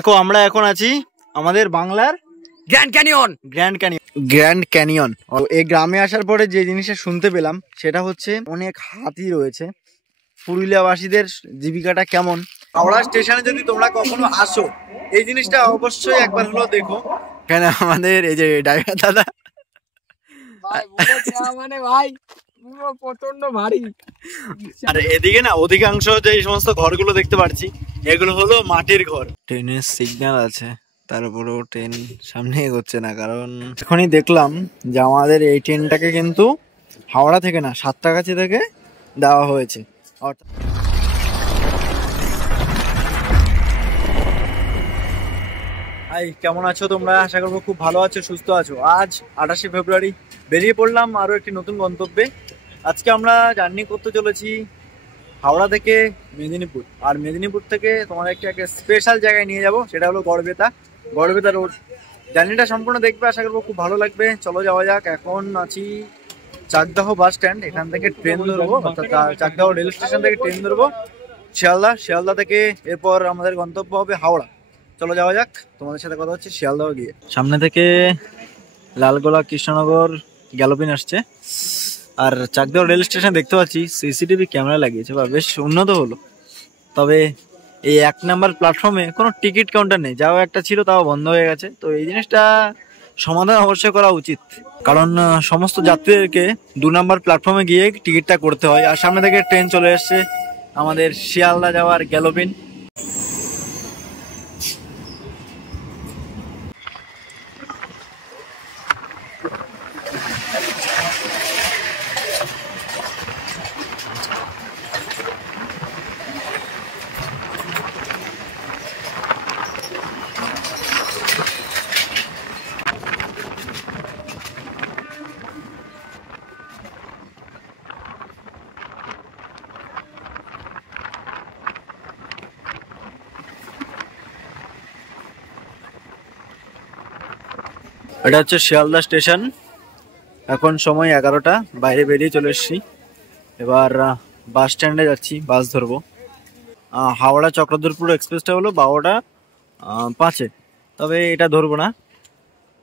দেখো আমরা এখন আছি আমাদের বাংলার গ্র্যান্ড ক্যানিয়ন। এই গ্রামে আসার পরে যে জিনিসটা শুনতে পেলাম সেটা হচ্ছে অনেক হাতি রয়েছে। পুরুলিয়াবাসীদের জীবিকাটা কেমন। হাওড়া স্টেশনে যদি তোমরা কখনো আসো এই জিনিসটা অবশ্যই একবার হলো দেখো। কেন আমাদের এই যে ড্রাইভার দাদা মানে ভাই প্রচন্ড ভারী। আর এদিকে না অধিকাংশ যে সমস্ত ঘরগুলো দেখতে পাচ্ছি এগুলো হলো মাটির ঘর। ট্রেনের সিগন্যাল আছে, তারপরেও ট্রেন সামনে এগোচ্ছে না, কারণ এখনই দেখলাম যে আমাদের এই ট্রেনটাকে কিন্তু হাওড়া থেকে না সাতটাগাছি থেকে দেওয়া হয়েছে। হাই, কেমন আছো তোমরা? আশা করবো খুব ভালো আছো, সুস্থ আছো। আজ 28শে ফেব্রুয়ারি বেরিয়ে পড়লাম আরো একটি নতুন গন্তব্যে। আজকে আমরা জার্নি করতে চলেছি হাওড়া থেকে মেদিনীপুর, আর মেদিনীপুর থেকে তোমাদের একটা স্পেশাল জায়গায় নিয়ে যাব, সেটা হলো গড়বেতা রোড। জার্নিটা সম্পূর্ণ দেখবে, আশা করবো খুব ভালো লাগবে। চলো যাওয়া যাক। এখন আছি চাকদাহ বাস স্ট্যান্ড, এখান থেকে ট্রেন ধরবো, অর্থাৎ চাকদাহ রেল স্টেশন থেকে ট্রেন ধরবো শিয়ালদা থেকে। এরপর আমাদের গন্তব্য হবে হাওড়া। চলো যাওয়া যাক, তোমাদের সাথে কথা হচ্ছে শিয়ালদহ গিয়ে। সামনে থেকে লালগোলা কৃষ্ণনগর গ্যালোপিন আসছে, আর চাকদাহ রেল স্টেশন দেখতে পাচ্ছি সিসিটিভি ক্যামেরা লাগিয়েছে, বা বেশ উন্নত হলো। তবে এই 1 নাম্বার প্ল্যাটফর্মে কোনো টিকিট কাউন্টার নেই, যাও একটা ছিল তাও বন্ধ হয়ে গেছে। তো এই জিনিসটা সমাধান অবশ্যই করা উচিত, কারণ সমস্ত যাত্রীদেরকে 2 নাম্বার প্ল্যাটফর্মে গিয়ে টিকিটটা করতে হয়। আর সামনে থেকে ট্রেন চলে এসছে আমাদের শিয়ালদা যাওয়ার গ্যালোপিন। এটা হচ্ছে শিয়ালদা স্টেশন। এখন সময় 11টা, বাইরে বেরিয়ে চলে এসেছি। এবার বাস স্ট্যান্ডে যাচ্ছি, বাস ধরবো। হাওড়া চক্রধরপুর এক্সপ্রেসটা হলো 12টা 5-এ, তবে এটা ধরবো না।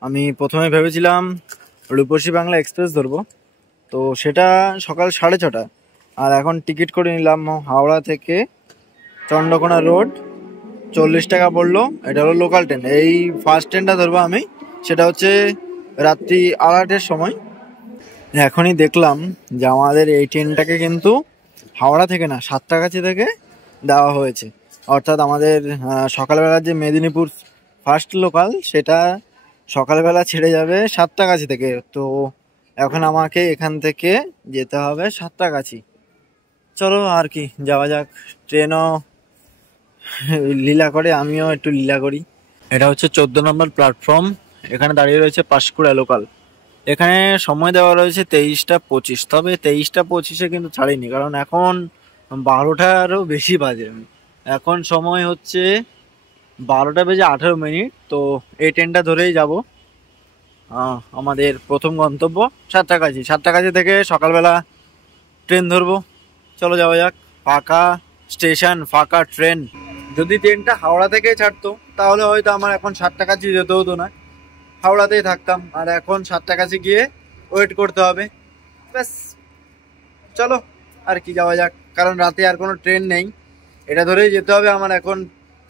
আমি প্রথমে ভেবেছিলাম রূপসী বাংলা এক্সপ্রেস ধরবো, তো সেটা সকাল 6:30। আর এখন টিকিট করে নিলাম হাওড়া থেকে চন্দ্রকোনা রোড, 40 টাকা পড়লো। এটা হলো লোকাল ট্রেন। এই ফার্স্ট ট্রেনটা ধরবো আমি, সেটা হচ্ছে রাত্রি 8:30-এর সময়। এখনই দেখলাম যে আমাদের এই ট্রেনটাকে কিন্তু হাওড়া থেকে না সাতটাগাছি থেকে দেওয়া হয়েছে, অর্থাৎ আমাদের সকালবেলার যে মেদিনীপুর ফার্স্ট লোকাল সেটা সকালবেলা ছেড়ে যাবে সাতটাগাছি থেকে। তো এখন আমাকে এখান থেকে যেতে হবে সাতটাগাছি। চলো আর কি, যাওয়া যাক। ট্রেনও লীলা করে, আমিও একটু লীলা করি। এটা হচ্ছে 14 নম্বর প্ল্যাটফর্ম। এখানে দাঁড়িয়ে রয়েছে পাঁশকুড়া লোকাল। এখানে সময় দেওয়া রয়েছে 23টা 25, তবে 23টা 25-এ কিন্তু ছাড়েনি, কারণ এখন 12টারও বেশি বাজে। এখন সময় হচ্ছে 12টা বেজে 18 মিনিট। তো এই ট্রেনটা ধরেই যাব আমাদের প্রথম গন্তব্য সাতটাগাছি থেকে সকালবেলা ট্রেন ধরবো। চলো যাওয়া যাক। ফাঁকা স্টেশন, ফাঁকা ট্রেন। যদি ট্রেনটা হাওড়া থেকে ছাড়তো তাহলে হয়তো আমার এখন সাতটাগাছি যেতে হতো না, হাওড়াতেই থাকতাম। আর এখন সাতটাগাছি গিয়ে ওয়েট করতে হবে, ব্যাস। চলো আর কি, যাওয়া যাক, কারণ রাতে আর কোনো ট্রেন নেই। এটা ধরেই যেতে হবে আমার এখন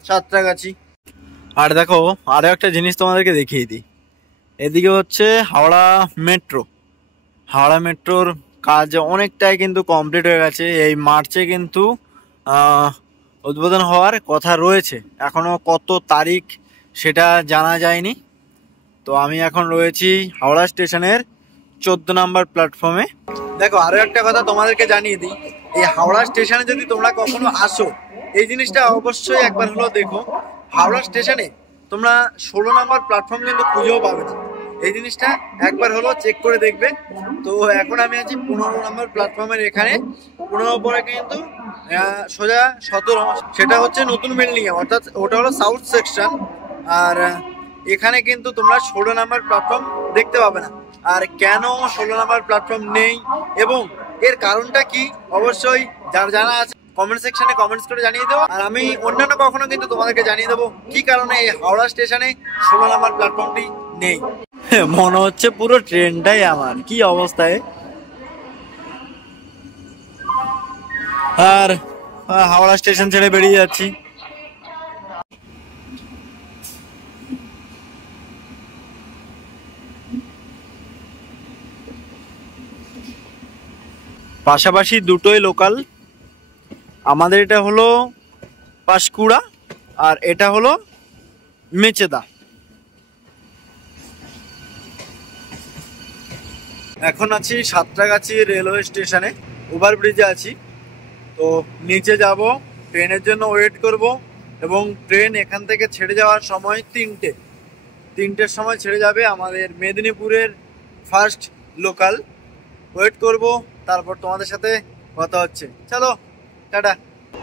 সাতটাগাছি। আর দেখো আরো একটা জিনিস তোমাদেরকে দেখিয়ে দিই। এদিকে হচ্ছে হাওড়া মেট্রোর কাজ অনেকটাই কিন্তু কমপ্লিট হয়ে গেছে। এই মার্চে কিন্তু উদ্বোধন হওয়ার কথা রয়েছে, এখনো কত তারিখ সেটা জানা যায়নি। তো আমি এখন রয়েছি হাওড়া স্টেশনের 14 নম্বর প্ল্যাটফর্মে। দেখো আরো একটা কথা তোমাদেরকে জানিয়ে দিই, এই হাওড়া স্টেশনে যদি তোমরা কখনো আসো এই জিনিসটা অবশ্যই একবার হলো দেখো। হাওড়া স্টেশনে তোমরা 16 নম্বর প্ল্যাটফর্ম কিন্তু খুঁজেও পাবে না, এই জিনিসটা একবার হলো চেক করে দেখবে। তো এখন আমি আছি 15 নম্বর প্ল্যাটফর্মের এখানে। 15 পরে কিন্তু সোজা 17, সেটা হচ্ছে নতুন বিল্ডিং এ, অর্থাৎ ওটা হলো সাউথ সেকশন। আর এখানে কিন্তু তোমরা 16 নম্বর প্ল্যাটফর্ম দেখতে পাবে না। আর কেন 16 নম্বর প্ল্যাটফর্ম নেই এবং এর কারণটা কি, অবশ্যই যার জানা আছে কমেন্ট সেকশনে কমেন্টস করে জানিয়ে দেবো। আর আমি অন্যান্য কখনো কিন্তু তোমাদেরকে জানিয়ে দেবো কি কারণে এই হাওড়া স্টেশনে 16 নম্বর প্ল্যাটফর্মটি নেই। মনে হচ্ছে পুরো ট্রেনটাই আমার, কি অবস্থায়। আর হাওড়া স্টেশন ছেড়ে বেরিয়ে যাচ্ছি। পাশাপাশি দুটোই লোকাল। আমাদের এটা হলো পাঁশকুড়া আর এটা হলো মেচেদা। এখন আছি সাঁতরাগাছি রেলওয়ে স্টেশনে, ওভারব্রিজে আছি। তো নিচে যাব, ট্রেনের জন্য ওয়েট করব। এবং ট্রেন এখান থেকে ছেড়ে যাওয়ার সময় তিনটের সময় ছেড়ে যাবে আমাদের মেদিনীপুরের ফার্স্ট লোকাল। ওয়েট করব, তারপর তোমাদের সাথে কথা হচ্ছে। চলো, টাটা।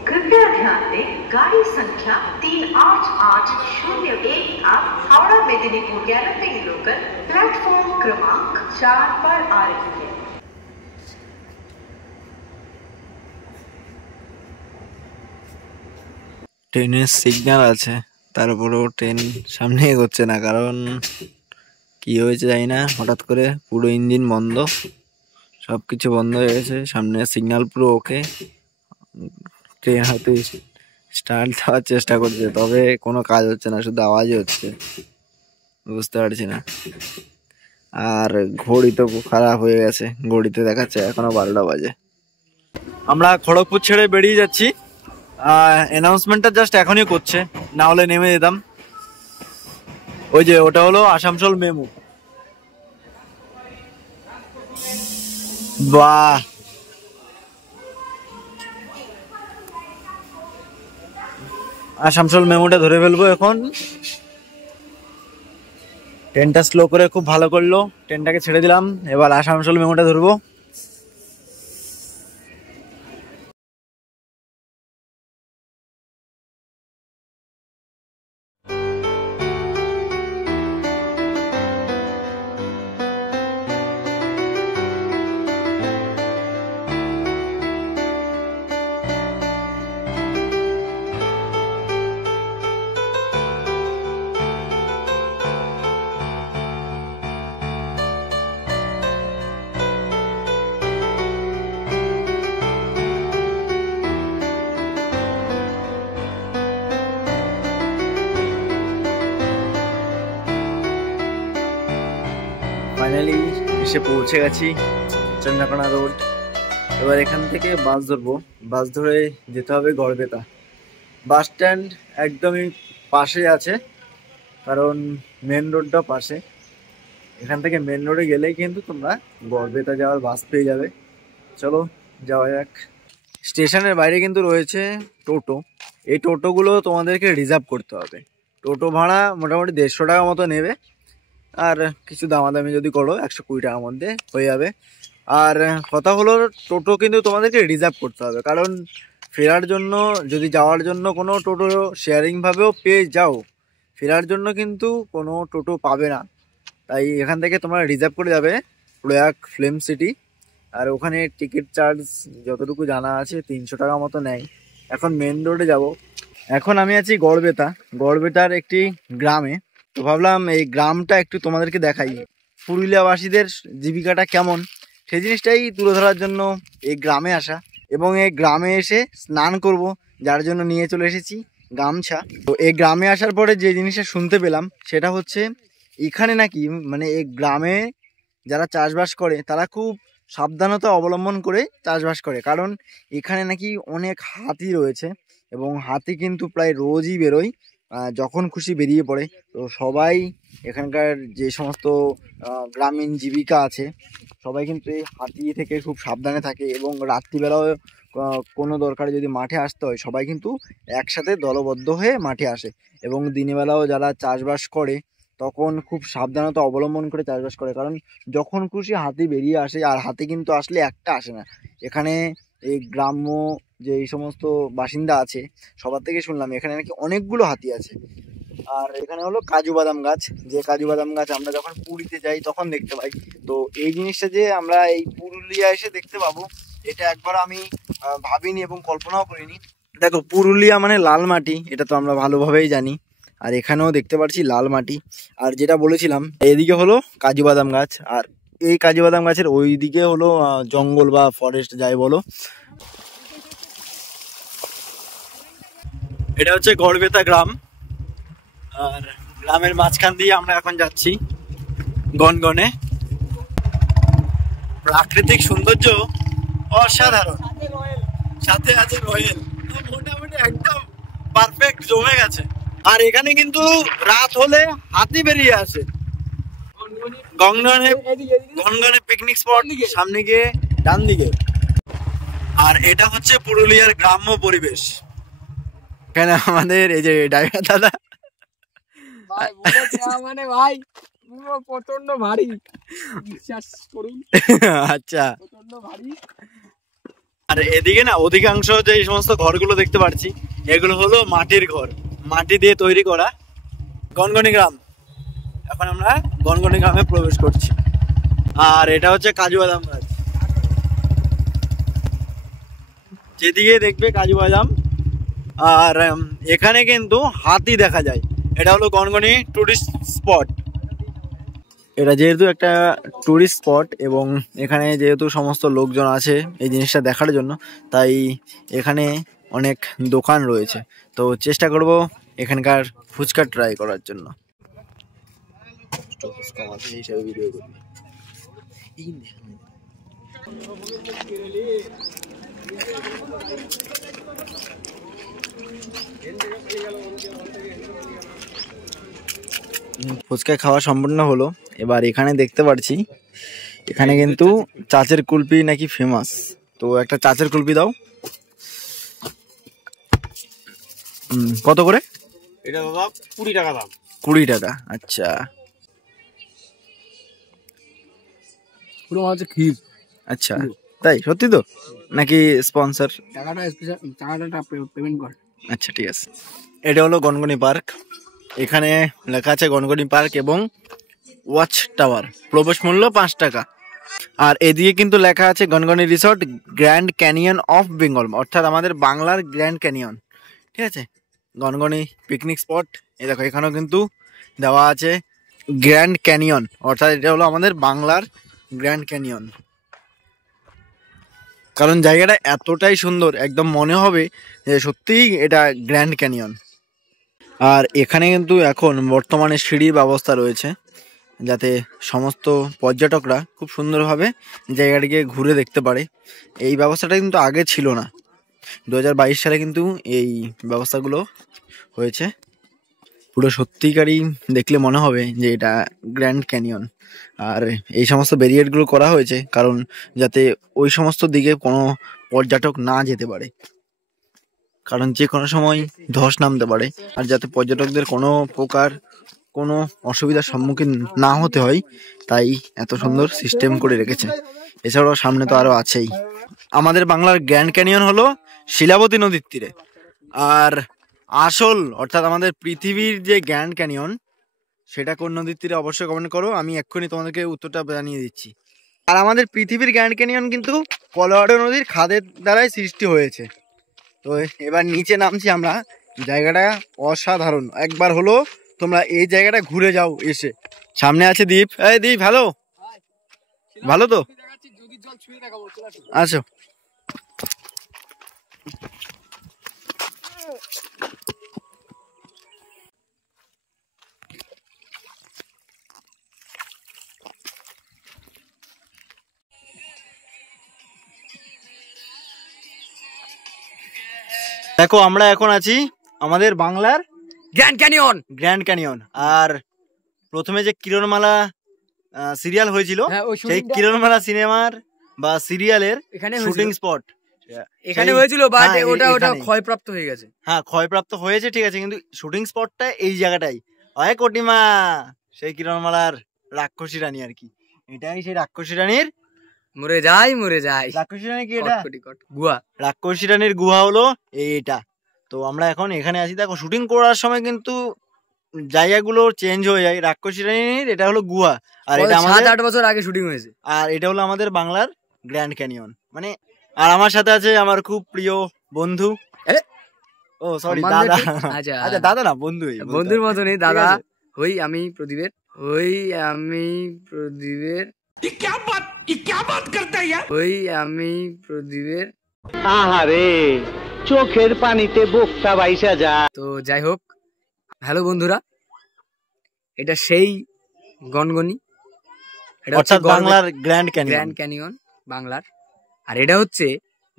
कृपया ध्यान दें, गाड़ी संख्या 38801 अब Howrah Medinipur galloping local platform क्रमांक 4 पर आ रही है। ট্রেনের সিগন্যাল আছে, তারপরেও ট্রেন সামনে এগোচ্ছে না। কারণ কি হয়েছে জানি না, হঠাৎ করে পুরো ইঞ্জিন বন্ধ, সবকিছু বন্ধ হয়ে গেছে। সামনে সিগন্যাল পুরো ওকে, ট্রেন হয়তো স্টার্ট দেওয়ার চেষ্টা করছে, তবে কোনো কাজ হচ্ছে না, শুধু আওয়াজই হচ্ছে, বুঝতে পারছি না। আর ঘড়ি তো খারাপ হয়ে গেছে, ঘড়িতে দেখাচ্ছে এখনো 12টা বাজে। আমরা খড়গপুর ছেড়ে বেরিয়ে যাচ্ছি। অ্যানাউন্সমেন্টটা জাস্ট এখনই করছে, না হলে নেমে যেতাম। ওই যে ওটা হলো আসানসোল মেমু। বাহ, আসানসোল মেমুটা ধরে ফেলবো এখন। ট্রেনটা স্লো করে খুব ভালো করলো, ট্রেনটাকে ছেড়ে দিলাম, এবার আসানসোল মেমুটা ধরবো। ফাইনালি এসে পৌঁছে গেছি চন্দ্রকোনা রোড। এবার এখান থেকে বাস ধরবো, বাস ধরে যেতে হবে গড়বেতা। বাস স্ট্যান্ড একদমই পাশে আছে, কারণ মেন রোডটা পাশে। এখান থেকে মেন রোডে গেলেই কিন্তু তোমরা গড়বেতা যাওয়ার বাস পেয়ে যাবে। চলো যাওয়া যাক। স্টেশনের বাইরে কিন্তু রয়েছে টোটো। এই টোটোগুলো তোমাদেরকে রিজার্ভ করতে হবে। টোটো ভাড়া মোটামুটি 150 টাকা মতো নেবে, আর কিছু দামাদামি যদি করো 120 টাকার মধ্যে হয়ে যাবে। আর কথা হলো, টোটো কিন্তু তোমাদেরকে রিজার্ভ করতে হবে, কারণ ফেরার জন্য যদি যাওয়ার জন্য কোনো টোটো শেয়ারিংভাবেও পেয়ে যাও, ফেরার জন্য কিন্তু কোনো টোটো পাবে না। তাই এখান থেকে তোমরা রিজার্ভ করে যাবে প্রয়াগ ফিল্ম সিটি। আর ওখানে টিকিট চার্জ যতটুকু জানা আছে 300 টাকা মতো নেয়। এখন মেন রোডে যাব। এখন আমি আছি গড়বেতা, গড়বেতার একটি গ্রামে। তো ভাবলাম এই গ্রামটা একটু তোমাদেরকে দেখাই, পুরুলিয়াবাসীদের জীবিকাটা কেমন সেই জিনিসটাই তুলে ধরার জন্য এই গ্রামে আসা। এবং এই গ্রামে এসে স্নান করব, যার জন্য নিয়ে চলে এসেছি গামছা। তো এই গ্রামে আসার পরে যে জিনিসটা শুনতে পেলাম সেটা হচ্ছে, এখানে নাকি মানে এই গ্রামে যারা চাষবাস করে তারা খুব সাবধানতা অবলম্বন করে চাষবাস করে, কারণ এখানে নাকি অনেক হাতি রয়েছে এবং হাতি কিন্তু প্রায় রোজই বেরোয়, যখন খুশি বেরিয়ে পড়ে। তো সবাই এখানকার যে সমস্ত গ্রামীণ জীবিকা আছে সবাই কিন্তু এই হাতি থেকে খুব সাবধানে থাকে। এবং রাত্রিবেলাও কোনো দরকারে যদি মাঠে আসতে হয়, সবাই কিন্তু একসাথে দলবদ্ধ হয়ে মাঠে আসে। এবং দিনের বেলাও যারা চাষবাস করে তখন খুব সাবধানতা অবলম্বন করে চাষবাস করে, কারণ যখন খুশি হাতি বেরিয়ে আসে। আর হাতি কিন্তু আসলে একটা আসে না, এখানে এই গ্রাম্য যে এই সমস্ত বাসিন্দা আছে সবার থেকে শুনলাম এখানে নাকি অনেকগুলো হাতি আছে। আর এখানে হলো কাজু বাদাম গাছ, যে কাজু বাদাম গাছ আমরা যখন পুরীতে যাই তখন দেখতে পাই। তো এই জিনিসটা যে আমরা এই পুরুলিয়া এসে দেখতে পাবো, এটা একবার আমি ভাবিনি এবং কল্পনাও করিনি। দেখো, পুরুলিয়া মানে লাল মাটি, এটা তো আমরা ভালোভাবেই জানি। আর এখানেও দেখতে পাচ্ছি লাল মাটি। আর যেটা বলেছিলাম, এদিকে হলো কাজু বাদাম গাছ, আর এই কাজু বাদাম গাছের ওই দিকে হলো জঙ্গল বা ফরেস্ট যাই বলো। এটা হচ্ছে গড়বেতা গ্রাম, আর গ্রামের মাঝখান দিয়ে আমরা এখন যাচ্ছি গনগনে। প্রাকৃতিক সৌন্দর্য অসাধারণ, সাথে আছে রয়েল, মোটামুটি একদম পারফেক্ট জমে গেছে। আর এখানে কিন্তু রাত হলে হাতি বেরিয়ে আসে। গনগনে পিকনিক স্পট, সামনে গিয়ে ডান দিকে। আর এটা হচ্ছে পুরুলিয়ার গ্রাম্য পরিবেশ। এখানে আমাদের এই যে ড্রাইভার দাদা, ভাই মানে ভাই পুরো প্রচন্ড ভারী, বিশ্বাস করুন। আচ্ছা, প্রচন্ড ভারী। আর এদিকে না অধিকাংশ যে সমস্ত ঘরগুলো দেখতে পাচ্ছি, এগুলো হলো মাটির ঘর, মাটি দিয়ে তৈরি করা। গনগনি গ্রাম, এখন আমরা গনগনি গ্রামে প্রবেশ করছি। আর এটা হচ্ছে কাজু বাদাম গাছ, যেদিকে দেখবে কাজু বাদাম। আর এখানে কিন্তু হাতি দেখা যায়। এটা হলো গনগনি টুরিস্ট স্পট। এটা যেহেতু একটা টুরিস্ট স্পট এবং এখানে যেহেতু সমস্ত লোকজন আছে এই জিনিসটা দেখার জন্য, তাই এখানে অনেক দোকান রয়েছে। তো চেষ্টা করব এখানকার ফুচকা ট্রাই করার জন্য। ফুচকা খাওয়া সম্পূর্ণ হলো। এবার এখানে দেখতে পাচ্ছি, এখানে কিন্তু চাচের কুলপি নাকি ফেমাস। তো একটা চাচের কুলপি দাও। কত করে? এটা দাদা 20 টাকা দাম। 20 টাকা, আচ্ছা। পুরো হচ্ছে ক্ষীর। আচ্ছা, তাই সত্যি তো নাকি স্পন্সর? টাকাটা স্পেশাল, টাকাটা পেমেন্ট কর। আচ্ছা, ঠিক আছে। এটা হলো গনগনি পার্ক। এখানে লেখা আছে গনগনি পার্ক এবং ওয়াচ টাওয়ার, প্রবেশ মূল্য 5 টাকা। আর এদিকে কিন্তু লেখা আছে Gangani resort, grand canyon of Bengal, অর্থাৎ আমাদের বাংলার গ্র্যান্ড ক্যানিয়ন। ঠিক আছে, গনগনি পিকনিক স্পট। এই দেখো, এখানেও কিন্তু দেওয়া আছে গ্র্যান্ড ক্যানিয়ন, অর্থাৎ এটা হলো আমাদের বাংলার গ্র্যান্ড ক্যানিয়ন। কারণ জায়গাটা এতটাই সুন্দর, একদম মনে হবে যে সত্যিই এটা গ্র্যান্ড ক্যানিয়ন। আর এখানে কিন্তু এখন বর্তমানে সিঁড়ির ব্যবস্থা রয়েছে, যাতে সমস্ত পর্যটকরা খুব সুন্দরভাবে জায়গাটিকে ঘুরে দেখতে পারে। এই ব্যবস্থাটা কিন্তু আগে ছিল না, 2022 সালে কিন্তু এই ব্যবস্থাগুলো হয়েছে। পুরো সত্যিকারই দেখলে মনে হবে যে এটা গ্র্যান্ড ক্যানিয়ন। আর এই সমস্ত ব্যারিয়ারগুলো করা হয়েছে কারণ যাতে ওই সমস্ত দিকে কোনো পর্যটক না যেতে পারে, কারণ যে কোনো সময় ধস নামতে পারে। আর যাতে পর্যটকদের কোনো প্রকার কোনো অসুবিধার সম্মুখীন না হতে হয়, তাই এত সুন্দর সিস্টেম করে রেখেছে। এছাড়াও সামনে তো আরও আছেই। আমাদের বাংলার গ্র্যান্ড ক্যানিয়ন হলো শিলাবতী নদীর তীরে। আর আসল অর্থাৎ আমাদের পৃথিবীর যে গ্র্যান্ড ক্যানিয়ন, সেটা কোন নদীর তীরে অবশ্যই কমেন্ট করো, আমি এক্ষুনি তোমাদেরকে উত্তরটা জানিয়ে দিচ্ছি। আর আমাদের পৃথিবীর গ্র্যান্ড ক্যানিয়ন কিন্তু কলোরাডো নদীর খাদের দ্বারাই সৃষ্টি হয়েছে। তো এবার নিচে নামছি আমরা। জায়গাটা অসাধারণ, একবার হলো তোমরা এই জায়গাটা ঘুরে যাও এসে। সামনে আছে দ্বীপ। এই দ্বীপ, হ্যালো, ভালো তো? আচ্ছা, দেখো আমরা এখন আছি আমাদের বাংলার গ্র্যান্ড ক্যানিয়ন। আর প্রথমে যে কিরণমালা সিরিয়াল হয়েছিল, সেই কিরণমালা সিনেমার বা সিরিয়ালের শুটিং স্পট এখানে হয়েছিল, বাট ওটা ক্ষয়প্রাপ্ত হয়ে গেছে। হ্যাঁ, ক্ষয়প্রাপ্ত হয়েছে, ঠিক আছে, কিন্তু শুটিং স্পটটা এই জায়গাটাই। অয় কোটিমা, সেই কিরণমালার রাক্ষসী রানী আর কি। এটাই সেই রাক্ষসী রানীর মরে যায়। রাক্ষসী রানী কি এটা? গুহা। রাক্ষসী রানীর গুহা হলো এইটা। তো আমরা এখন এখানে আছি। দেখো, শুটিং করার সময় কিন্তু জায়গাগুলো চেঞ্জ হয়ে যায়। রাক্ষসী রানীর এটা হলো গুহা, আর এটা আমাদের 7-8 বছর আগে শুটিং হয়েছে। আর এটা হলো আমাদের বাংলার গ্র্যান্ড ক্যানিয়ন। মানে আর আমার সাথে আছে আমার খুব প্রিয় বন্ধু, ও সরি দাদা, আচ্ছা দাদা না বন্ধু, বন্ধুর মতনই দাদা। ওই আমি প্রদীপের, ওই আমি প্রদীপের, ওই আমি প্রদীপের। আহারে চোখের পানিতে বোকটা বাইসা যা। তো যাই হোক, হ্যালো বন্ধুরা, এটা সেই গনগনি, এটা হচ্ছে বাংলার গ্র্যান্ড গ্র্যান্ড ক্যানিয়ন বাংলার। আর এটা হচ্ছে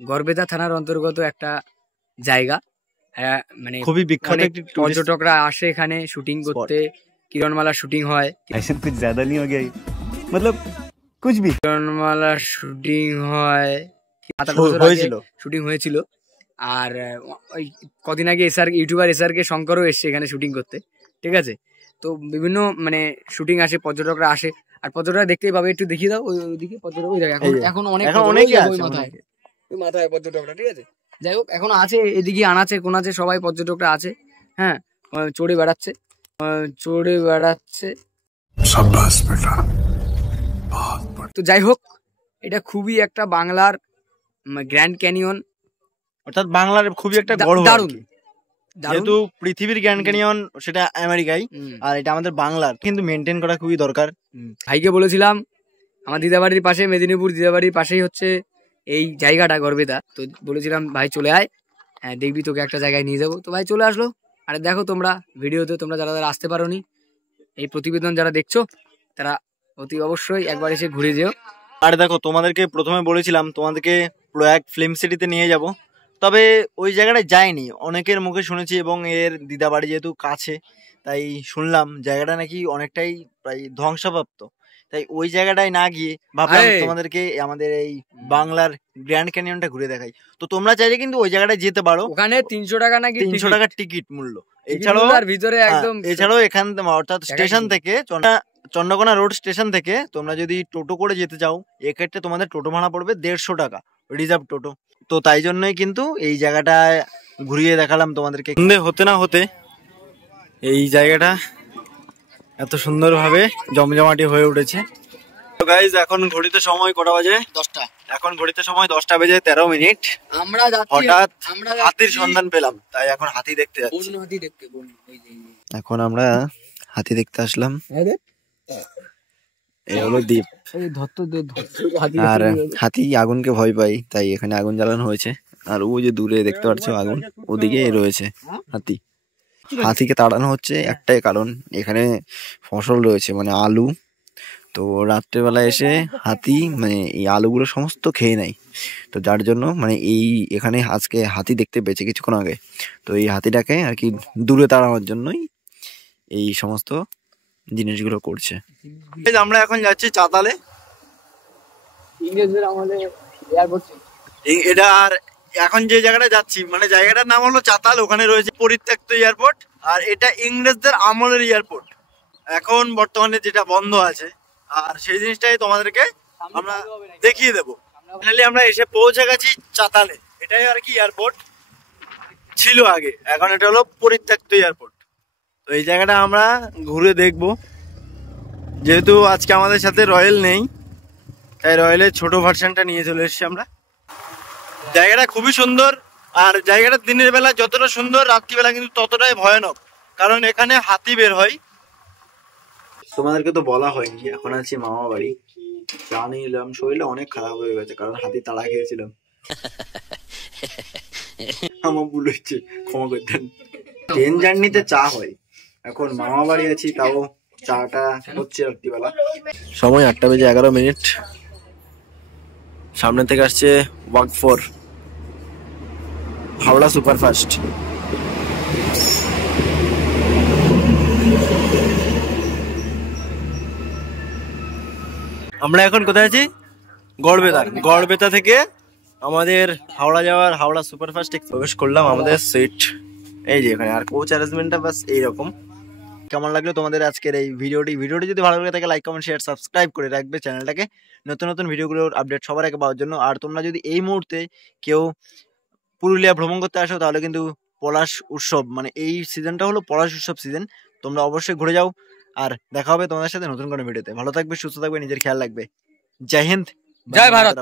গড়বেতা থানার অন্তর্গত একটা জায়গা, মানে খুবই বিখ্যাত একটি পর্যটকরা আসে এখানে শুটিং করতে। কিরণমালা শুটিং হয়, कुछ ज्यादा नहीं हो गया मतलब कुछ भी কিরণমালা শুটিং হয়, হয়েছিল। শুটিং হয়েছিল। আর ওই কদিন আগে ইউটিউবার SRK শঙ্করও এসছে এখানে শুটিং করতে, ঠিক আছে। তো বিভিন্ন মানে শুটিং আসে, পর্যটকরা আসে, আর পর্যটকরা দেখতেই পাবে। একটু দেখিয়ে দাও ওইদিকে পর্যটক, ওই জায়গায় এখন অনেকই আছে ওই মাথায় পর্যটকরা, ঠিক আছে। যাই হোক, এখন আছে এদিকে আনাচে কোনাচে সবাই পর্যটকরা আছে, হ্যাঁ, চড়ে বেড়াচ্ছে। তো যাই হোক, এটা খুবই একটা বাংলার গ্র্যান্ড ক্যানিয়ন, অর্থাৎ বাংলার খুবই একটা বড়, দারুণ। যেহেতু পৃথিবীর গ্র্যান্ড ক্যানিয়ন সেটা আমেরিকায়, আর এটা আমাদের বাংলার, কিন্তু মেনটেন করা খুবই দরকার। ভাইকে বলেছিলাম আমার দিদাবাড়ির পাশে, মেদিনীপুর দিদাবাড়ির পাশেই হচ্ছে এই জায়গাটা গড়বেতা। তো বলেছিলাম ভাই চলে আয়, হ্যাঁ দেখবি তোকে একটা জায়গায় নিয়ে যাবো। তো ভাই চলে আসলো। আর দেখো তোমরা ভিডিওতে, তোমরা যারা যারা আসতে পারোনি, এই প্রতিবেদন যারা দেখছো তারা অতি অবশ্যই একবার এসে ঘুরে যেও। আর দেখো, তোমাদেরকে প্রথমে বলেছিলাম তোমাদেরকে প্রয়াগ ফিল্ম সিটিতে নিয়ে যাব, তবে ওই জায়গাটায় যাইনি। অনেকের মুখে শুনেছি, এবং এর দিদাবাড়ি যেহেতু কাছে, তাই শুনলাম জায়গাটা নাকি অনেকটাই প্রায় ধ্বংসপ্রাপ্ত। তাই ওই জায়গাটায় না গিয়ে ভাবলাম তোমাদেরকে আমাদের এই বাংলার গ্র্যান্ড ক্যানিয়নটা ঘুরে দেখাই। তো তোমরা চাইলে কিন্তু ওই জায়গাটায় যেতে পারো। ওখানে 300 টাকা নাকি 300 টাকার টিকিট মূল্য। এছাড়াও ভিতরে একদম, এছাড়াও এখান অর্থাৎ স্টেশন থেকে, চন্দ্রকোনা রোড স্টেশন থেকে তোমরা যদি টোটো করে যেতে চাও, এক্ষেত্রে তোমাদের টোটো ভাড়া পড়বে 150 টাকা, রিজার্ভ টোটো। তো তাই জন্যই কিন্তু এই জায়গাটায় ঘুরিয়ে দেখালাম তোমাদেরকে। সন্ধে হতে না হতে এই জায়গাটা এত সুন্দরভাবে জমজমাটি হয়ে উঠেছে। তো গাইজ, এখন ঘড়িতে সময় কটা বাজে? 10টা। এখন ঘড়িতে সময় 10টা বেজে 13 মিনিট। আমরা হঠাৎ হাতির সন্ধান পেলাম, তাই এখন হাতি দেখতে যাচ্ছি। এখন আমরা হাতি দেখতে আসলাম। এই হলো দ্বীপ। আর হাতি আগুনকে ভয় পাই, তাই এখানে আগুন জ্বালানো হয়েছে। আর ও যে দূরে দেখতে পাচ্ছ আগুন, ওদিকে রয়েছে হাতি। হাতিকে তাড়ানো হচ্ছে একটাই কারণ, এখানে ফসল রয়েছে মানে আলু। তো রাত্রেবেলা এসে হাতি মানে এই আলুগুলো সমস্ত খেয়ে নেয়। তো যার জন্য মানে এখানে আজকে হাতি দেখতে পেয়েছে কিছুক্ষণ আগে। তো এই হাতিটাকে আর কি দূরে তাড়ানোর জন্যই এই সমস্ত জিনিসগুলো করছে। আমরা এখন যাচ্ছি চাতালে। এটা আর এখন যে জায়গাটা যাচ্ছি মানে জায়গাটার নাম হলো চাতাল। ওখানে রয়েছে পরিত্যক্ত এয়ারপোর্ট, আর এটা ইংরেজদের আমলের এয়ারপোর্ট, এখন বর্তমানে যেটা বন্ধ আছে। আর সেই জিনিসটাই তোমাদেরকে আমরা দেখিয়ে দেবো। ফাইনালি আমরা এসে পৌঁছে গেছি চাতালে। এটাই আর কি এয়ারপোর্ট ছিল আগে, এখন এটা হলো পরিত্যক্ত এয়ারপোর্ট। তো এই জায়গাটা আমরা ঘুরে দেখব। যেহেতু আজকে আমাদের সাথে রয়্যাল নেই, তাই রয়্যালের ছোট ভার্সনটা নিয়ে চলে এসেছি আমরা। জায়গাটা খুবই সুন্দর, আর জায়গাটা দিনের বেলা যতটা সুন্দর, রাত্রিবেলা কিন্তু ততটাই ভয়ানক, কারণ এখানে হাতি বের হয়। তোমাদেরকে তো বলা হয়নি, এখন আছি মামা বাড়ি। চা নিলাম, শরীরটা অনেক খারাপ হয়ে গেছে কারণ হাতি তাড়া খেয়েছিলাম। আমার ভুল হচ্ছে, ক্ষমা করতেন। ট্রেন জার্নিতে চা হয়, এখন মামা বাড়ি আছি, তাও চাটা হচ্ছে রাত্রিবেলা। সময় 8টা বেজে 11 মিনিট। সামনে থেকে আসছে ওয়াক 4 হাওড়া সুপারফাস্ট। আমরা এখন কোথায় আছি? গড়বেতা। গড়বেতা থেকে আমাদের হাওড়া যাওয়ার হাওড়া সুপারফাস্ট প্রবেশ করলাম। আমাদের সিট এই যে এখানে, আর কোচ অ্যারেঞ্জমেন্টটা বাস এইরকম। কেমন লাগলো তোমাদের আজকের এই ভিডিওটি যদি ভালো লাগে থাকে লাইক কমেন্ট শেয়ার সাবস্ক্রাইব করে রাখবে চ্যানেলটাকে, নতুন নতুন ভিডিওগুলোর আপডেট সবার আগে পাওয়ার জন্য। আর তোমরা যদি এই মুহূর্তে কেউ পুরুলিয়া ভ্রমণ করতে আসো, তাহলে কিন্তু পলাশ উৎসব মানে এই সিজনটা হলো পলাশ উৎসব সিজন, তোমরা অবশ্যই ঘুরে যাও। আর দেখা হবে তোমাদের সাথে নতুন কোনো ভিডিওতে। ভালো থাকবে, সুস্থ থাকবে, নিজের খেয়াল রাখবে। জয় হিন্দ, জয় ভারত।